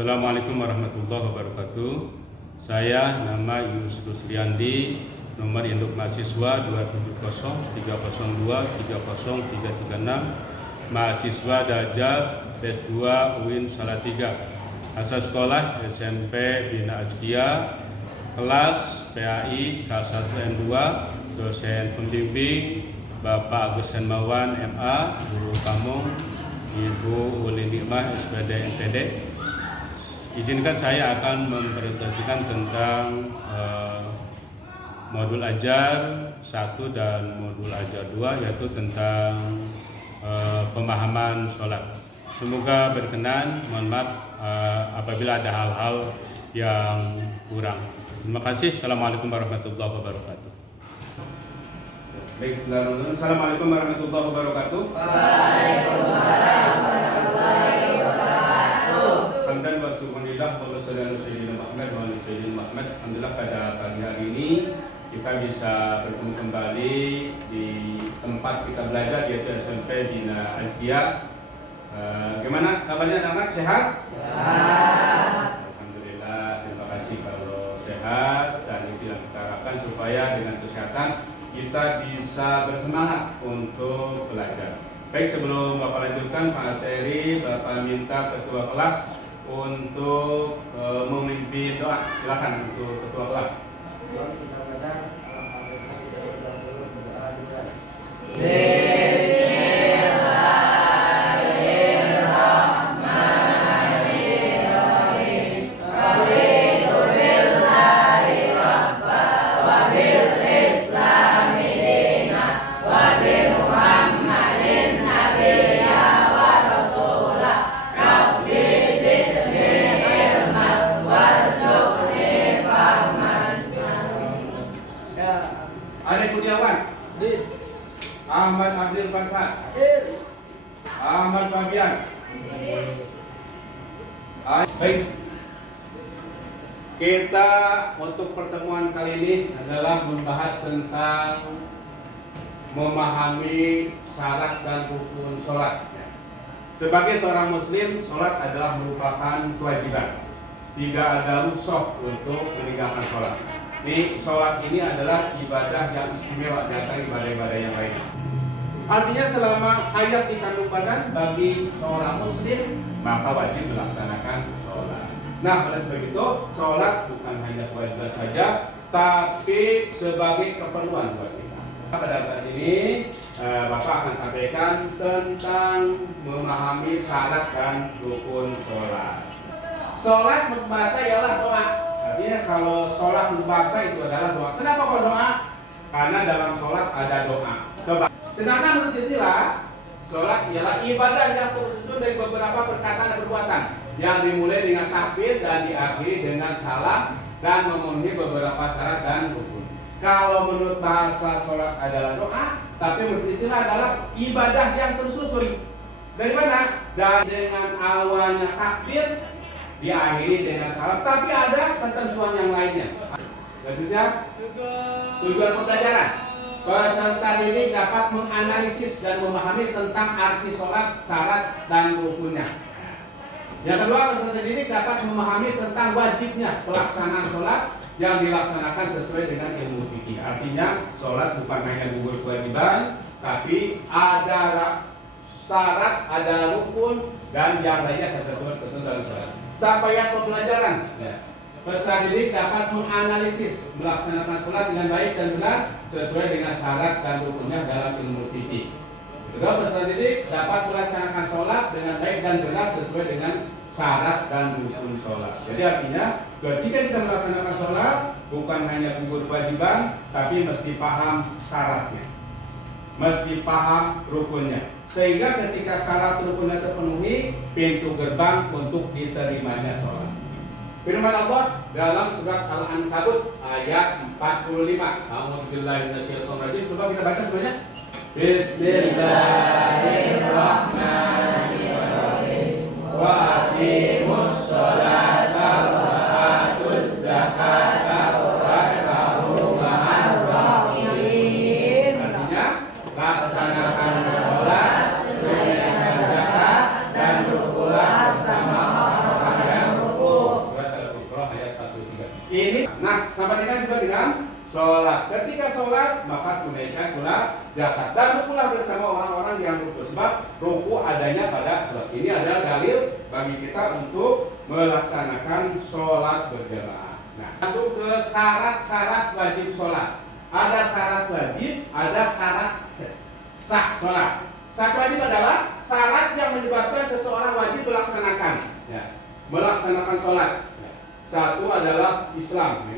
Assalamualaikum warahmatullahi wabarakatuh. Saya nama Yus Rusliandi, nomor induk mahasiswa 27023023036, mahasiswa Dajjal S2 UIN Salatiga, asal sekolah SMP Bina Azkia, kelas PAI K1N2, dosen pembimbing Bapak Agus Henmawan MA, guru Pamung, Ibu Uli Nikmah SPD NTD. Izinkan saya akan mempresentasikan tentang modul ajar 1 dan modul ajar 2, yaitu tentang pemahaman sholat. Semoga berkenan, mohon maaf apabila ada hal-hal yang kurang. Terima kasih. Assalamualaikum warahmatullahi wabarakatuh. Baik, Assalamualaikum warahmatullahi wabarakatuh. Waalaikumsalam warahmatullahi wabarakatuh. Alhamdulillah wa syukurillah wa sallallahu sayyidina Muhammad wa ala sayyidina Muhammad. Alhamdulillah pada pagi hari ini kita bisa bertemu kembali di tempat kita belajar, yaitu SMP Bina Azkia. Gimana kabarnya anak-anak, sehat? Sehat. Alhamdulillah, terima kasih kalau sehat, dan itu yang kita harapkan supaya dengan kesehatan kita bisa bersemangat untuk belajar. Baik, sebelum Bapak lanjutkan materi, Bapak minta ketua kelas untuk memimpin doa. Silakan untuk ketua kelas. Arif Kurniawan, Ahmad Abdul Fatah, Ahmad Fabian. Baik, kita untuk pertemuan kali ini adalah membahas tentang memahami syarat dan rukun sholat. Sebagai seorang muslim, sholat adalah merupakan kewajiban. Tidak ada rukhsah untuk meninggalkan sholat. Ini sholat ini adalah ibadah yang istimewa di antara ibadah-ibadah yang lainnya. Artinya selama hayat di kandung badan bagi seorang muslim, maka wajib melaksanakan sholat. Nah, oleh sebab itu, sholat bukan hanya kewajiban saja, tapi sebagai keperluan buat kita. Pada saat ini, Bapak akan sampaikan tentang memahami syarat dan rukun sholat. Sholat berbahasa ialah doa. Artinya kalau sholat berbahasa itu adalah doa. Kenapa kok doa? Karena dalam sholat ada doa. Sedangkan menurut istilah, sholat ialah ibadah yang tersusun dari beberapa perkataan dan perbuatan yang dimulai dengan takbir dan diakhiri dengan salam dan memenuhi beberapa syarat dan rukun. Kalau menurut bahasa sholat adalah doa, tapi menurut istilah adalah ibadah yang tersusun. Dari mana? Dan dengan awalnya takbir, diakhiri dengan salam, tapi ada ketentuan yang lainnya. Tentunya tujuan pembelajaran. Peserta didik dapat menganalisis dan memahami tentang arti sholat, syarat, dan rukunnya. Yang kedua, peserta didik dapat memahami tentang wajibnya pelaksanaan sholat yang dilaksanakan sesuai dengan ilmu fikih. Artinya, sholat bukan hanya gugur kewajiban, tapi ada syarat, ada rukun, dan yang lainnya ketentuan dalam sholat. Capaian pembelajaran, peserta didik dapat menganalisis melaksanakan sholat dengan baik dan benar sesuai dengan syarat dan rukunnya dalam ilmu fikih. Kedua, peserta didik dapat melaksanakan sholat dengan baik dan benar sesuai dengan syarat dan rukun sholat. Jadi artinya ketika kita melaksanakan sholat bukan hanya gugur kewajiban, tapi mesti paham syaratnya, mesti paham rukunnya. Sehingga ketika syarat rukunnya terpenuhi, pintu gerbang untuk diterimanya sholat. Firman Allah dalam surat Al-Ankabut ayat 45. A'udzubillahi minasyaitonirrajim. Coba kita baca semuanya. Bismillahirrahmanirrahim. Wa aqimus sholata wa atuz zakata warka'u ma'ar raki'in. Artinya, laksanakan sholat, tunaikan zakat, dan berpulang bersama orang-orang yang sama dengan juga dengan sholat. Ketika sholat maka tunaikan pula zakat dan rukulah bersama orang-orang yang ruku. Sebab ruku adanya pada sholat. Ini adalah dalil bagi kita untuk melaksanakan sholat berjamaah. Nah, masuk ke syarat-syarat wajib sholat. Ada syarat wajib, ada syarat sah sholat. Syarat wajib adalah syarat yang menyebabkan seseorang wajib melaksanakan, melaksanakan sholat. Satu adalah Islam.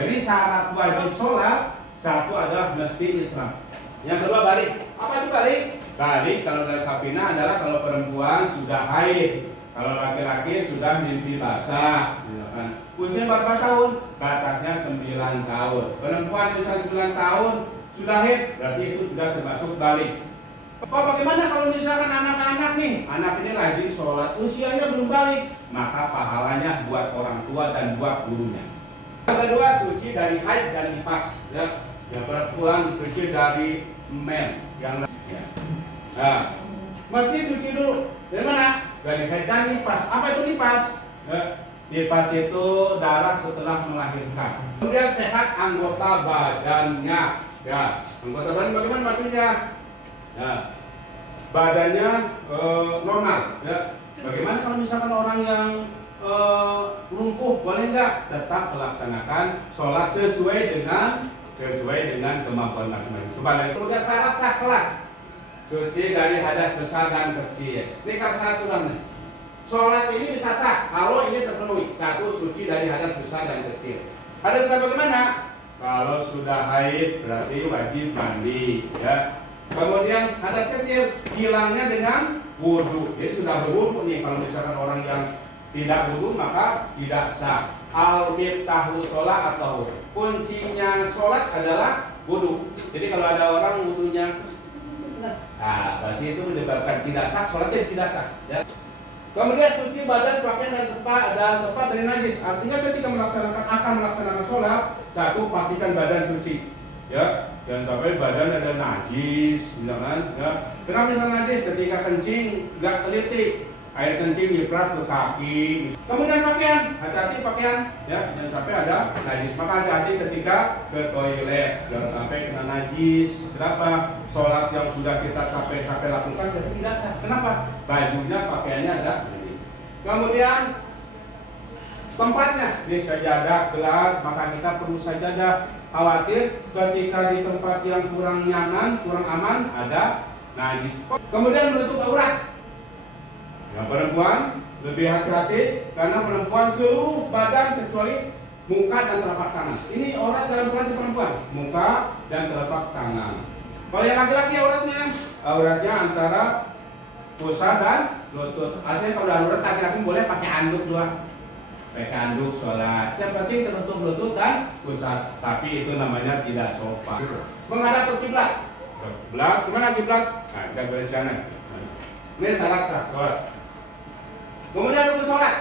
Jadi syarat wajib sholat satu adalah mesti Islam. Yang kedua balik. Apa itu balik? Balik kalau dari Safina adalah kalau perempuan sudah haid, kalau laki-laki sudah mimpi basah. Usia berapa tahun? Batasnya 9 tahun. Perempuan usia 9 tahun sudah haid, berarti itu sudah termasuk balik. Bagaimana kalau misalkan anak-anak nih, anak ini rajin sholat, usianya belum balik, maka pahalanya buat orang tua dan buat gurunya. Yang kedua, suci dari haid dan nifas. Ya. Yang perempuan suci dari men. Yang nah, mesti suci dulu. Dari mana? Dari haid dan nifas. Apa itu nifas? Nifas itu darah setelah melahirkan. Kemudian sehat anggota badannya. Ya, anggota badan bagaimana maksudnya? Ya, badannya normal. Ya. Bagaimana kalau misalkan orang yang lumpuh, boleh nggak? Tetap melaksanakan sholat sesuai dengan kemampuan masing-masing. Kemudian syarat sah sholat, suci dari hadas besar dan kecil. Ini kan syarat sunnah. Sholat ini bisa sah kalau ini terpenuhi. Satu, suci dari hadas besar dan kecil. Hadas besar bagaimana? Kalau sudah haid berarti wajib mandi. Ya. Kemudian hadas kecil hilangnya dengan wudhu. Jadi sudah berwudhu nih. Kalau misalkan orang yang tidak wudhu maka tidak sah. Al-miftahus sholat atau kuncinya sholat adalah wudhu. Jadi kalau ada orang wudhunya, nah berarti itu menyebabkan tidak sah, sholatnya tidak sah. Ya. Kemudian suci badan, pakaian dan tempat dari najis. Artinya ketika akan melaksanakan sholat, satu pastikan badan suci. Ya, dan sampai badan ada najis, jangan. Ya. Kenapa bisa najis? Ketika kencing nggak teliti, air kencing nyiprat ke kaki. Kemudian pakaian, hati-hati pakaian, ya, jangan sampai ada najis. Maka hati-hati ketika ke toilet, jangan sampai kena najis. Kenapa? Sholat yang sudah kita capek-capek lakukan jadi tidak sah. Kenapa? Bajunya, pakaiannya ada najis. Kemudian tempatnya, ini sajadah gelap, maka kita perlu sajadah. Khawatir ketika di tempat yang kurang nyaman, kurang aman, ada najis. Kemudian menutup aurat. Yang perempuan lebih hati-hati karena perempuan seluruh badan kecuali muka dan telapak tangan. Ini aurat dalam sholat perempuan, muka dan telapak tangan. Kalau yang laki-laki auratnya antara pusat dan lutut. Artinya kalau darurat laki-laki boleh pakai anduk doang. Pakai anduk sholat. Yang penting tertutup lutut dan pusat. Tapi itu namanya tidak sopan. Menghadap ke kiblat. Kiblat, kemana kiblat? Nah, kita beres kanan. Ini syarat sah sholat. Kemudian rukun sholat.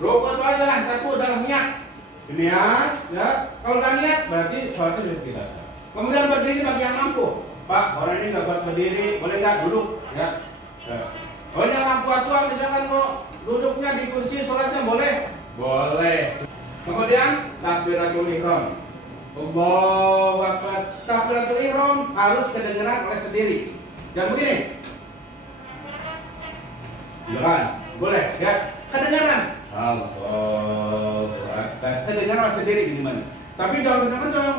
Rukun sholat adalah satu adalah niat. Niat, ya. Kalau nggak niat berarti sholatnya sudah tidak sah. Kemudian berdiri bagi yang mampu. Pak, orang ini nggak buat berdiri, boleh nggak duduk? Ya. Oh ini orang tua misalkan mau duduknya di kursi sholatnya boleh? Boleh. Kemudian takbiratul ihram. Allahu Akbar. Takbiratul ihram harus kedengeran oleh sendiri. Jangan begini. Jangan. Boleh ya. Kedengaran. Allahu Akbar. Kedengaran oleh sendiri gimana? Tapi jangan kencang.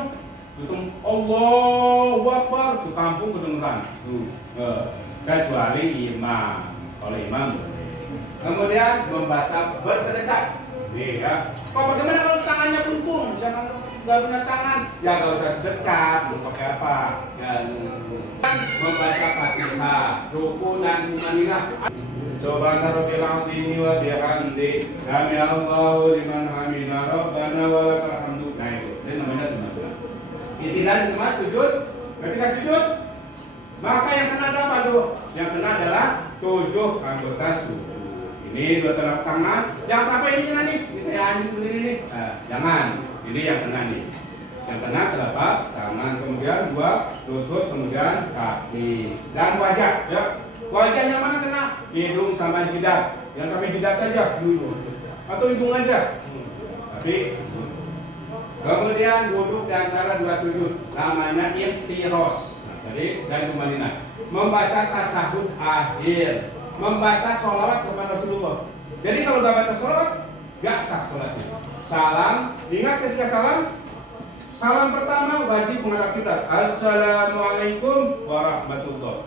Itu Allahu Akbar sekampung kedengeran. Kecuali imam. Kalau imam kemudian membaca bersedekah. Nih ya. Kok bagaimana kalau tangannya buntung? Misalkan nggak punya tangan, ya nggak usah sedekah. Mau pakai apa? Ya, membaca Fatihah, ruku dan mumanninah. Subhana rabbil azim wa bihamdi. Sami Allahu liman hamidah. Rabbana wa lakal hamdu. Nah itu namanya teman-teman. Intinya cuma sujud. Ketika sujud, maka yang kena apa tuh? Yang kena adalah 7 anggota sujud. Ini 2 telapak tangan. Jangan sampai ini kena nih. Ini anjing berdiri nih. Nah, jangan. Ini yang kena nih. Yang kena telapak tangan, kemudian 2 lutut, kemudian kaki dan wajah. Ya. Wajah yang mana kena? Hidung sama jidat. Yang sampai jidat saja dulu. Atau hidung aja. Tapi Kemudian duduk di antara dua sujud, namanya iftiros. Nah, jadi dan tumanina. Membaca tasyahud akhir, membaca sholawat kepada Rasulullah. Jadi kalau nggak baca sholawat, nggak sah sholatnya. Salam, ingat ketika salam, salam pertama wajib menghadap kiblat. Assalamualaikum warahmatullah.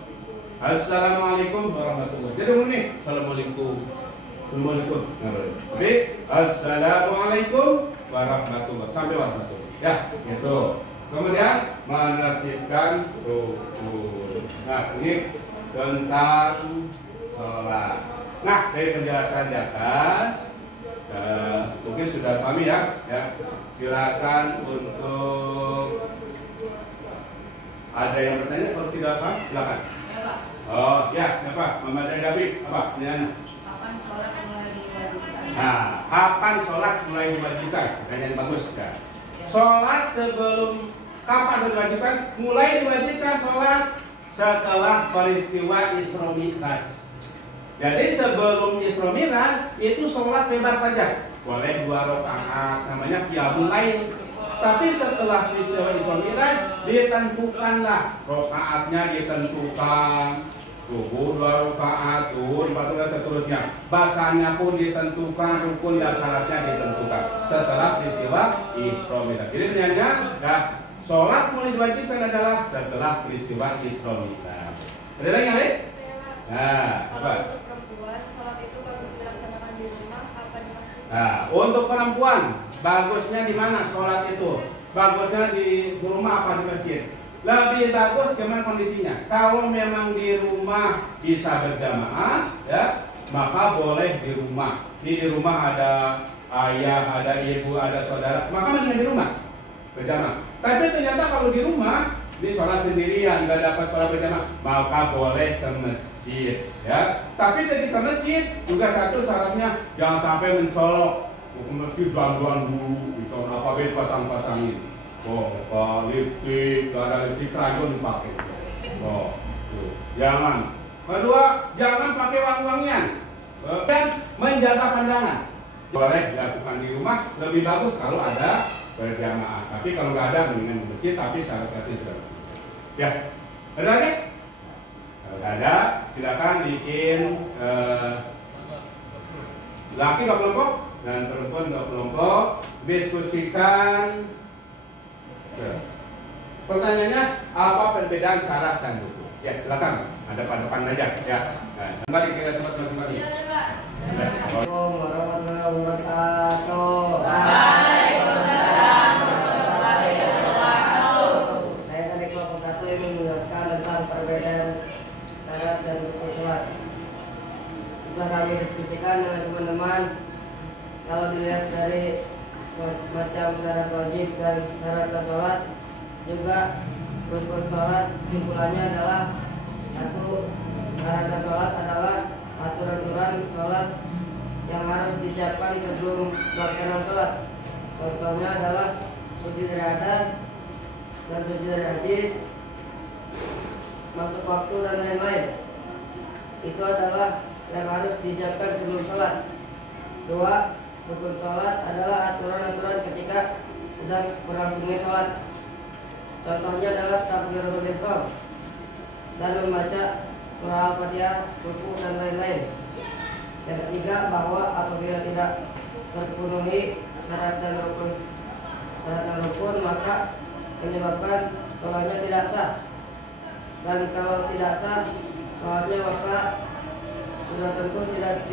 Assalamualaikum warahmatullah. Jadi ini assalamualaikum. Assalamualaikum. Jadi assalamualaikum warahmatullah sampai warahmatullah. Ya, gitu. Kemudian menertibkan rukun. Nah, ini tentang sholat. Nah, dari penjelasan di atas mungkin sudah paham ya. Silakan untuk ada yang bertanya. Kalau tidak paham, silakan. Ya, Pak. Oh ya, Pak. Muhammad Dabi, apa? Pertanyaan. Kapan sholat mulai diwajibkan? Nah, kapan sholat mulai diwajibkan? Pertanyaan bagus kan? Sholat sebelum kapan diwajibkan? Mulai diwajibkan sholat setelah peristiwa Isra Mi'raj. Jadi sebelum Isra Mi'raj itu sholat bebas saja, boleh 2 rakaat, namanya qiyamul lail. Tapi setelah peristiwa Isra Mi'raj ditentukanlah rakaatnya, ditentukan subuh 2 rakaat, zuhur 4 dan seterusnya. Bacanya pun ditentukan, rukun dan syaratnya ditentukan setelah peristiwa Isra Mi'raj. Jadi pertanyaannya, ya, sholat mulai diwajibkan adalah setelah peristiwa Isra Mi'raj. Ada lagi yang lain? Nah, apa? Untuk perempuan, sholat itu bagus dilaksanakan di rumah apa di masjid? Nah, untuk perempuan bagusnya di mana sholat itu? Bagusnya di rumah apa di masjid? Lebih bagus gimana kondisinya? Kalau memang di rumah bisa berjamaah, ya, maka boleh di rumah. Di rumah ada ayah, ada ibu, ada saudara, maka mendingan di rumah berjamaah. Tapi ternyata kalau di rumah di sholat sendirian nggak dapat para berjamaah, maka boleh ke masjid, ya. Tapi ketika ke masjid juga satu syaratnya jangan sampai mencolok. Ke masjid bantuan dulu, dicolok apa pasang-pasangin. Oh, lipstick, gak ada lipstick krayon dipakai. Oh, tuh. Jangan. Kedua, jangan pakai wangi-wangian. Dan menjaga pandangan. Boleh dilakukan di rumah, lebih bagus kalau ada berjamaah. Tapi kalau nggak ada, mendingan di masjid. Tapi syarat-syaratnya sudah. Ya, ada lagi? Kalau nggak ada, silakan bikin laki 2 kelompok dan perempuan 2 kelompok. Diskusikan. Pertanyaannya, apa perbedaan syarat dan rukun? Ya, silakan. Ada depan aja, ya. Nah, kembali ke tempat masing-masing. Iya, Pak. Assalamualaikum warahmatullahi wabarakatuh. Waalaikumsalam warahmatullahi wabarakatuh. Saya dari kelompok 1 ingin menjelaskan tentang perbedaan syarat dan rukun sholat. Setelah kami diskusikan dengan teman-teman, kalau dilihat dari macam syarat wajib dan syarat sholat, juga rukun sholat, simpulannya adalah 1. Syarat sholat adalah aturan-aturan sholat yang harus disiapkan sebelum pelaksanaan sholat. Contohnya adalah suci dari atas dan suci dari hadis, masuk waktu dan lain-lain. Itu adalah yang harus disiapkan sebelum sholat. 2. Rukun sholat adalah aturan-aturan ketika sedang berlangsungnya sholat. Contohnya adalah takbiratul ihram dan membaca surah Al-Fatihah, ruku dan lain-lain. Yang ketiga, bahwa apabila tidak terpenuhi syarat dan rukun, maka menyebabkan sholatnya tidak sah. Dan kalau tidak sah sholatnya, maka sudah tentu tidak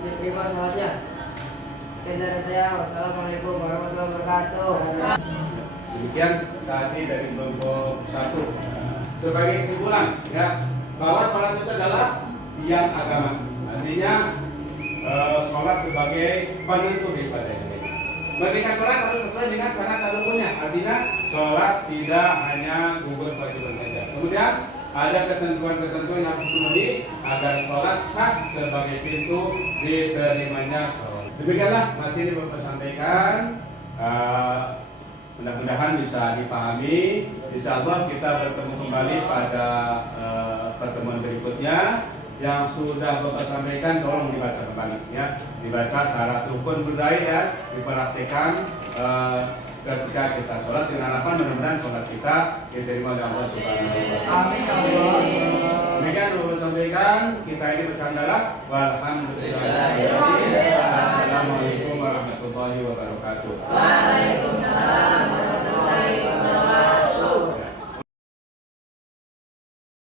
diterima sholatnya. Sekian dari saya. Wassalamualaikum warahmatullahi wabarakatuh. Demikian tadi dari kelompok 1. Sebagai kesimpulan, ya, bahwa sholat itu adalah tiang agama. Artinya sholat sebagai penentu ibadah ini. Mendirikan sholat harus sesuai dengan syarat dan rukunnya. Artinya sholat tidak hanya gugur kewajiban saja. Kemudian ada ketentuan-ketentuan yang harus dipenuhi agar sholat sah sebagai pintu diterimanya sholat. Demikianlah materi yang Bapak sampaikan. Mudah-mudahan bisa dipahami. Insyaallah kita bertemu kembali pada pertemuan berikutnya. Yang sudah Bapak sampaikan tolong dibaca kembali, ya. Dibaca syarat rukun budaya, ya, dipraktikkan ketika kita sholat dengan harapan mudah-mudahan sholat kita diterima oleh Allah Subhanahu wa taala. Amin ya Allah. Demikian ulun sampaikan, kita ini bercandalah. Walhamdulillah. Alhamdulillah. Assalamualaikum warahmatullahi wabarakatuh.